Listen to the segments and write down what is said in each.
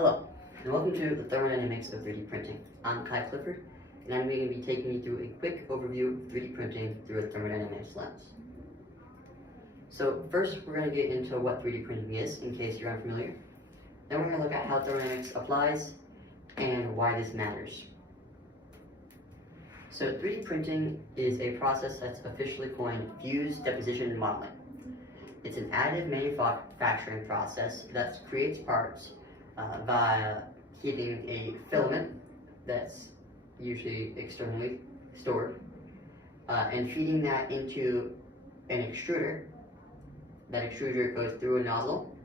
Hello, and welcome to the Thermodynamics of 3D Printing. I'm Kai Clifford, and I'm going to be taking you through a quick overview of 3D printing through a thermodynamics lens. So first, we're going to get into what 3D printing is, in case you're unfamiliar. Then we're going to look at how thermodynamics applies and why this matters. So 3D printing is a process that's officially coined fused deposition modeling. It's an additive manufacturing process that creates parts via heating a filament that's usually externally stored and feeding that into an extruder. That extruder goes through a nozzle,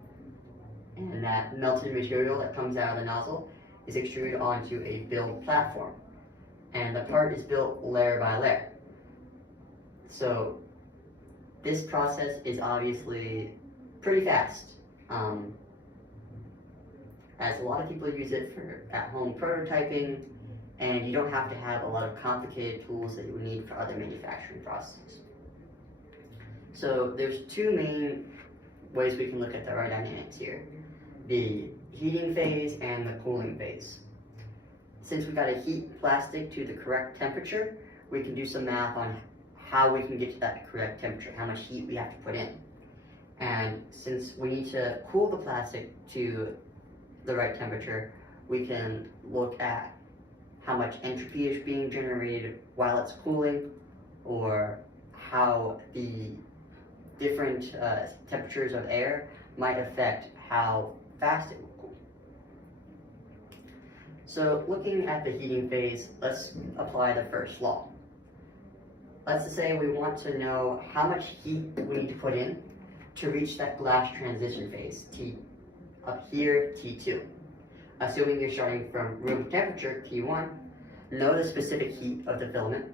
and that melted material that comes out of the nozzle is extruded onto a build platform, and the part is built layer by layer. So this process is obviously pretty fast, as a lot of people use it for at-home prototyping, and you don't have to have a lot of complicated tools that you would need for other manufacturing processes. So there's two main ways we can look at thermodynamics here: the heating phase and the cooling phase. Since we've got to heat plastic to the correct temperature, we can do some math on how we can get to that correct temperature, how much heat we have to put in. And since we need to cool the plastic to the right temperature, we can look at how much entropy is being generated while it's cooling, or how the different temperatures of air might affect how fast it will cool. So looking at the heating phase, let's apply the first law. Let's say we want to know how much heat we need to put in to reach that glass transition phase, T up here, T2. Assuming you're starting from room temperature, T1, know the specific heat of the filament,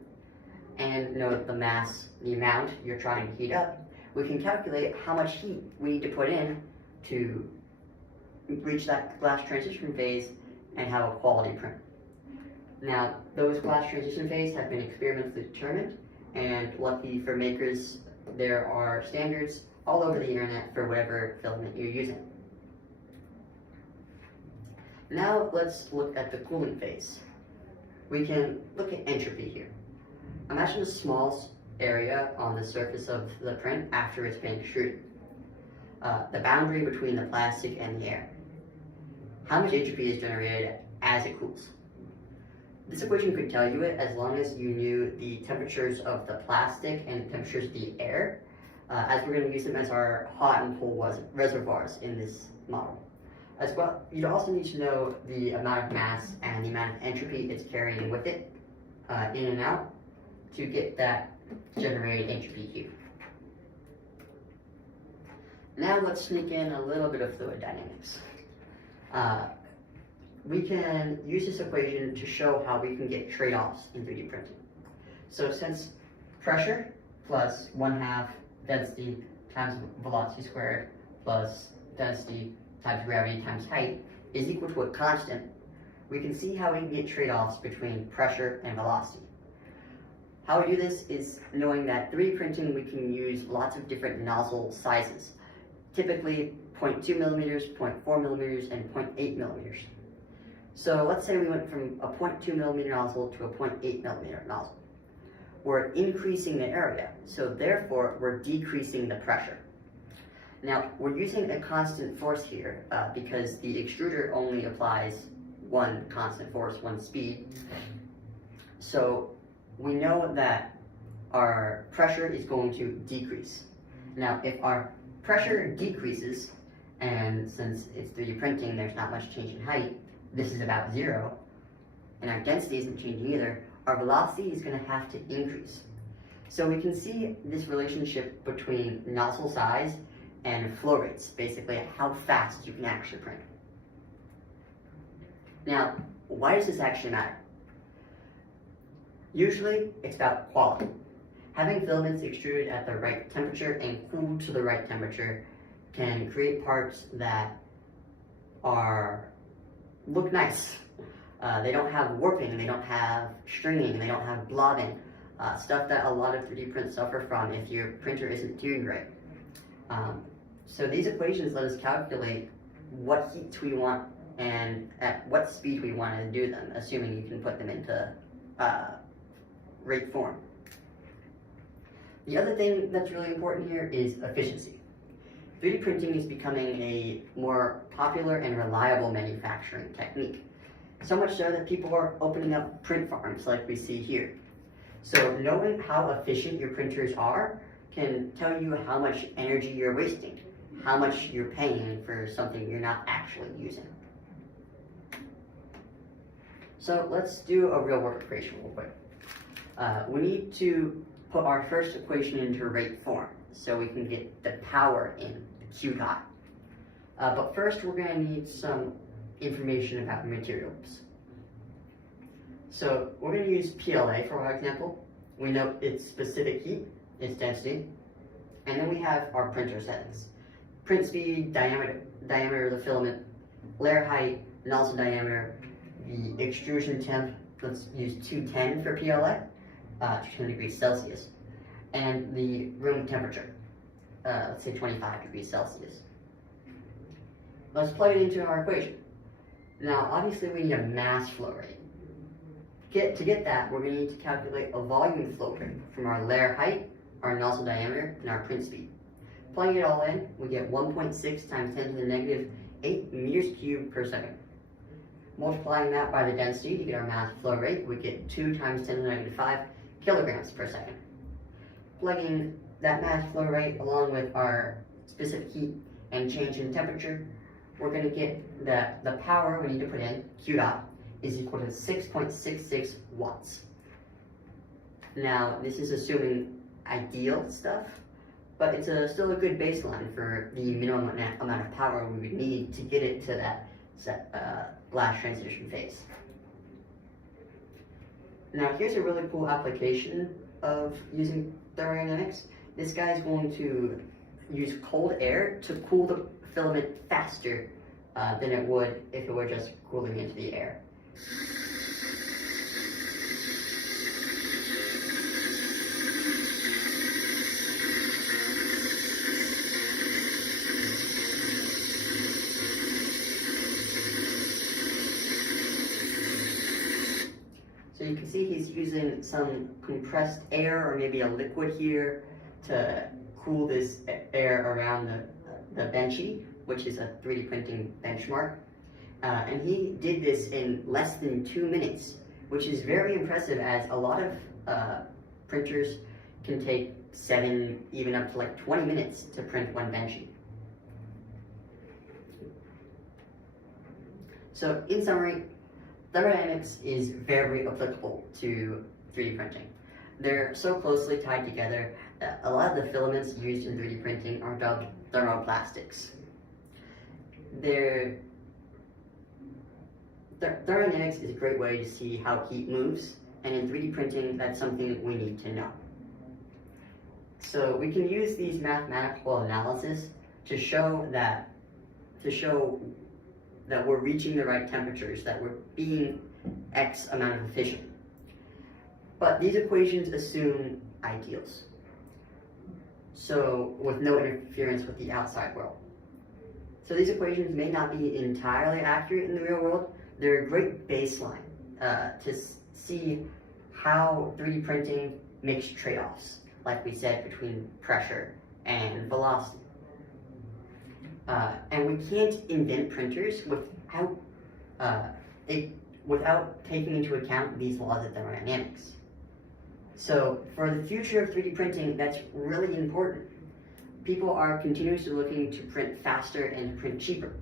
and know the mass, the amount you're trying to heat up, we can calculate how much heat we need to put in to reach that glass transition phase and have a quality print. Now, those glass transition phases have been experimentally determined, and lucky for makers, there are standards all over the internet for whatever filament you're using. Now let's look at the cooling phase. We can look at entropy here. Imagine a small area on the surface of the print after it's been extruded. The boundary between the plastic and the air. How much entropy is generated as it cools? This equation could tell you it as long as you knew the temperatures of the plastic and the temperatures of the air, as we're going to use them as our hot and cold reservoirs in this model. As well, you'd also need to know the amount of mass and the amount of entropy it's carrying with it, in and out, to get that generated entropy here. Now let's sneak in a little bit of fluid dynamics. We can use this equation to show how we can get trade-offs in 3D printing. So since pressure plus 1/2 density times velocity squared plus density times gravity times height is equal to a constant, we can see how we can get trade-offs between pressure and velocity. How we do this is knowing that 3D printing, we can use lots of different nozzle sizes, typically 0.2 millimeters, 0.4 millimeters, and 0.8 millimeters. So let's say we went from a 0.2 millimeter nozzle to a 0.8 millimeter nozzle. We're increasing the area, so therefore we're decreasing the pressure. Now, we're using a constant force here because the extruder only applies one constant force, one speed. So we know that our pressure is going to decrease. Now, if our pressure decreases, and since it's 3D printing, there's not much change in height, this is about 0, and our density isn't changing either, our velocity is going to have to increase. So we can see this relationship between nozzle size and flow rates, basically how fast you can actually print. Now, why does this actually matter? Usually, it's about quality. Having filaments extruded at the right temperature and cooled to the right temperature can create parts that look nice. They don't have warping, they don't have stringing, they don't have blobbing, stuff that a lot of 3D prints suffer from if your printer isn't tuned right. So these equations let us calculate what heat we want and at what speed we want to do them, assuming you can put them into rate form. The other thing that's really important here is efficiency. 3D printing is becoming a more popular and reliable manufacturing technique. So much so that people are opening up print farms like we see here. So knowing how efficient your printers are can tell you how much energy you're wasting, how much you're paying for something you're not actually using. So let's do a real world equation real quick. We need to put our first equation into rate form so we can get the power in Q dot. But first we're going to need some information about the materials. So we're going to use PLA for our example. We know its specific heat, its density, and then we have our printer settings. Print speed, diameter of the filament, layer height, nozzle diameter, the extrusion temp, let's use 210 for PLA, 210 degrees Celsius, and the room temperature, let's say 25 degrees Celsius. Let's plug it into our equation. Now, obviously we need a mass flow rate. To get that, we're going to need to calculate a volume flow rate from our layer height, our nozzle diameter, and our print speed. Plugging it all in, we get 1.6 times 10 to the negative 8 meters cubed per second. Multiplying that by the density to get our mass flow rate, we get 2 times 10 to the negative 5 kilograms per second. Plugging that mass flow rate along with our specific heat and change in temperature, we're going to get that the power we need to put in, Q dot, is equal to 6.66 watts. Now, this is assuming ideal stuff, but it's still a good baseline for the minimum amount of power we would need to get it to that glass transition phase. Now, here's a really cool application of using thermodynamics. This guy is going to use cold air to cool the filament faster than it would if it were just cooling into the air. So you can see he's using some compressed air or maybe a liquid here to cool this air around the benchy, which is a 3D printing benchmark. And he did this in less than 2 minutes, which is very impressive as a lot of printers can take 7, even up to like 20 minutes to print one benchy. So in summary, thermodynamics is very applicable to 3D printing. They're so closely tied together that a lot of the filaments used in 3D printing are dubbed thermoplastics. Thermodynamics is a great way to see how heat moves, and in 3D printing, that's something we need to know. So we can use these mathematical analysis to show that we're reaching the right temperatures, that we're being X amount of efficient. But these equations assume ideals, so with no interference with the outside world. So these equations may not be entirely accurate in the real world. They're a great baseline to see how 3D printing makes trade-offs, like we said, between pressure and velocity. And we can't invent printers without taking into account these laws of thermodynamics. So for the future of 3D printing, that's really important. People are continuously looking to print faster and print cheaper.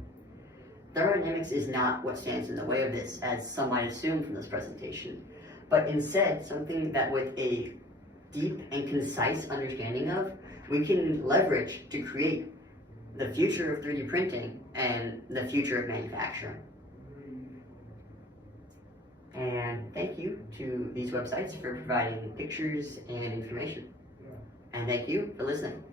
Thermodynamics is not what stands in the way of this, as some might assume from this presentation, but instead something that with a deep and concise understanding of, we can leverage to create the future of 3D printing and the future of manufacturing. And thank you to these websites for providing pictures and information. And thank you for listening.